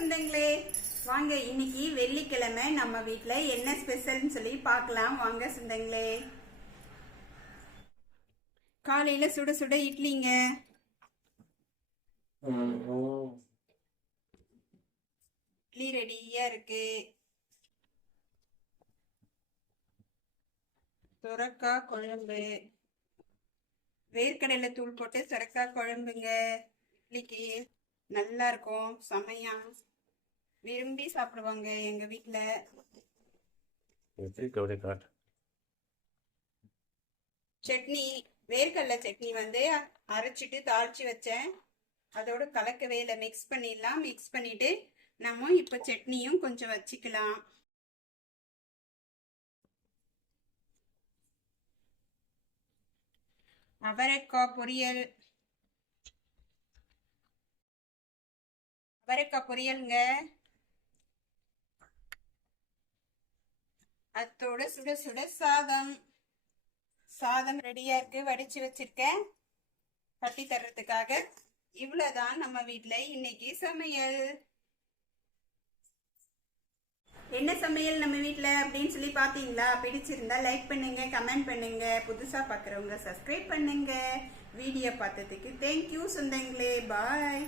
சொந்தங்களே, வாங்க இன்னைக்கு வெள்ளிக்கிழமை நம்ம வீட்ல என்ன ஸ்பெஷல்னு சொல்லி பார்க்கலாம். வாங்க சொந்தங்களே. காலையில சுட சுட இட்லிங்க. இட்லி ரெடியா இருக்கு. சுரக்காய் குழம்பு, வேர்க்கடலை தூள் போட்டு சுரக்காய் குழம்புங்க. இட்லிக்கு நல்லா இருக்கும், செமையா விரும்பி சாப்பிடுவாங்க எங்க வீட்ல. சட்னி, வேர்க்கடலை சட்னி வந்து அரைச்சிட்டு தாளிச்சு வச்சேன். அதோட கலக்கவே இல்லை, மிக்ஸ் பண்ணிடலாம். மிக்ஸ் பண்ணிட்டு நம்ம இப்ப சட்னியும் கொஞ்சம் வச்சுக்கலாம். அவரைக்காய் பொரியல், அவரைக்காய் பொரியலுங்க. அதோட சுட சுட சாதம். சாதம் ரெடியா இருக்கு, வடிச்சு வச்சிருக்கேன் கட்டி தர்றதுக்காக. இவ்வளவுதான் நம்ம வீட்ல இன்னைக்கு சமையல். என்ன சமையல் நம்ம வீட்ல அப்படின்னு சொல்லி பாத்தீங்களா? பிடிச்சிருந்தா லைக் பண்ணுங்க, கமெண்ட் பண்ணுங்க. புதுசா பாக்குறவங்க சப்ஸ்கிரைப் பண்ணுங்க. வீடியோ பார்த்ததுக்கு தேங்க்யூ சொந்தங்களே. பாய்.